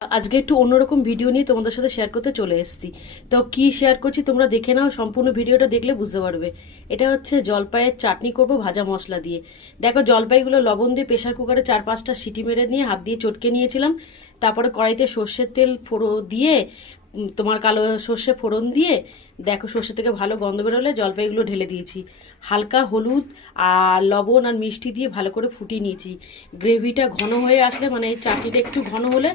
আজকে একটু অন্যরকম ভিডিও নিয়ে তোমাদের সাথে শেয়ার করতে চলে এসেছি। তো কি শেয়ার করছি তোমরা দেখে নাও, সম্পূর্ণ ভিডিওটা দেখলে বুঝতে পারবে। এটা হচ্ছে জলপাইয়ের চাটনি করব ভাজা মশলা দিয়ে। দেখো জলপাইগুলো লবণ দিয়ে প্রেশার কুকারে চার পাঁচটা সিটি মেরে নিয়ে হাত দিয়ে চটকে নিয়েছিলাম। তারপরে কড়াইতে সর্ষের তেল ফোড়ো দিয়ে তোমার কালো সর্ষে ফোড়ন দিয়ে, দেখো সর্ষে থেকে ভালো গন্ধ বেরোলে জলপাইগুলো ঢেলে দিয়েছি। হালকা হলুদ আর লবণ আর মিষ্টি দিয়ে ভালো করে ফুটিয়ে নিয়েছি। গ্রেভিটা ঘন হয়ে আসলে মানে এই চাটনিটা একটু ঘন হলে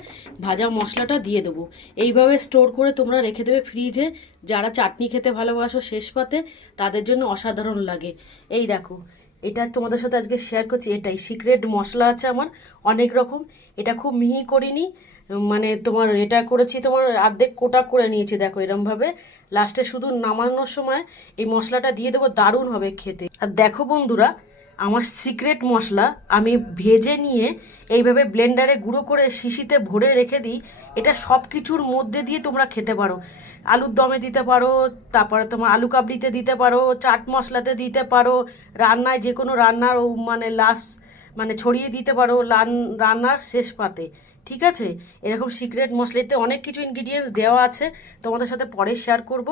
ভাজা মশলাটা দিয়ে দেবো। এইভাবে স্টোর করে তোমরা রেখে দেবে ফ্রিজে। যারা চাটনি খেতে ভালোবাসো শেষ পাতে, তাদের জন্য অসাধারণ লাগে। এই দেখো এটা তোমাদের সাথে আজকে শেয়ার করছি, এটাই। সিক্রেট মশলা আছে আমার, অনেক রকম। এটা খুব মিহি করিনি মানে তোমার এটা করেছি তোমার অর্ধেক কোটা করে নিয়েছি, দেখো এরমভাবে। লাস্টে শুধু নামানোর সময় এই মশলাটা দিয়ে দেবো, দারুণ হবে খেতে। আর দেখো বন্ধুরা আমার সিক্রেট মশলা আমি ভেজে নিয়ে এইভাবে ব্লেন্ডারে গুঁড়ো করে শিশিতে ভরে রেখে দিই। এটা সব কিছুর মধ্যে দিয়ে তোমরা খেতে পারো। আলুর দমে দিতে পারো, তারপরে তোমার আলু কাবড়িতে দিতে পারো, চাট মশলাতে দিতে পারো, রান্নায় যে কোনো রান্নার মানে লাস্ট মানে ছড়িয়ে দিতে পারো রান্নার শেষ পাতে। ঠিক আছে? এরকম সিক্রেট মশলাতে অনেক কিছু ইনগ্রিডিয়েন্টস দেওয়া আছে, তোমাদের সাথে পরে শেয়ার করব।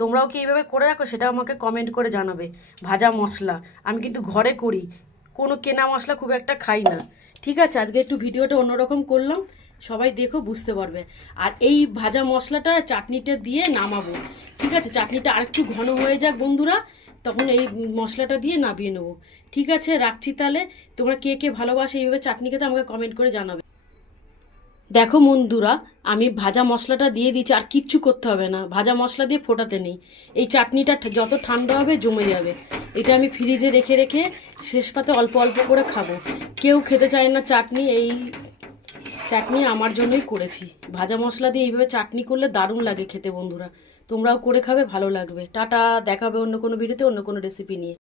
তোমরাও কি এইভাবে করে রাখো সেটা আমাকে কমেন্ট করে জানাবে। ভাজা মশলা আমি কিন্তু ঘরে করি, কোনো কেনা মশলা খুব একটা খাই না। ঠিক আছে? আজকে একটু ভিডিওটা অন্যরকম করলাম, সবাই দেখো, বুঝতে পারবে। আর এই ভাজা মশলাটা চাটনিটা দিয়ে নামাবো। ঠিক আছে? চাটনিটা আরেকটু ঘন হয়ে যাক বন্ধুরা, তখন এই মশলাটা দিয়ে নামিয়ে নেব। ঠিক আছে? রাখছি তাহলে। তোমরা কে কে ভালোবাসে এইভাবে চাটনি খেতে আমাকে কমেন্ট করে জানাবে। দেখো বন্ধুরা আমি ভাজা মশলাটা দিয়ে দিচ্ছি আর কিচ্ছু করতে হবে না। ভাজা মশলা দিয়ে ফোটাতে নেই। এই চাটনিটা যত ঠান্ডা হবে, জমে যাবে। এটা আমি ফ্রিজে রেখে রেখে শেষ পাতে অল্প অল্প করে খাব। কেউ খেতে চায় না চাটনি, এই চাটনি আমার জন্যই করেছি। ভাজা মশলা দিয়ে এইভাবে চাটনি করলে দারুণ লাগে খেতে বন্ধুরা। তোমরাও করে খাবে, ভালো লাগবে। টাটা দেখাবে অন্য কোনো ভিডিওতে অন্য কোনো রেসিপি নিয়ে।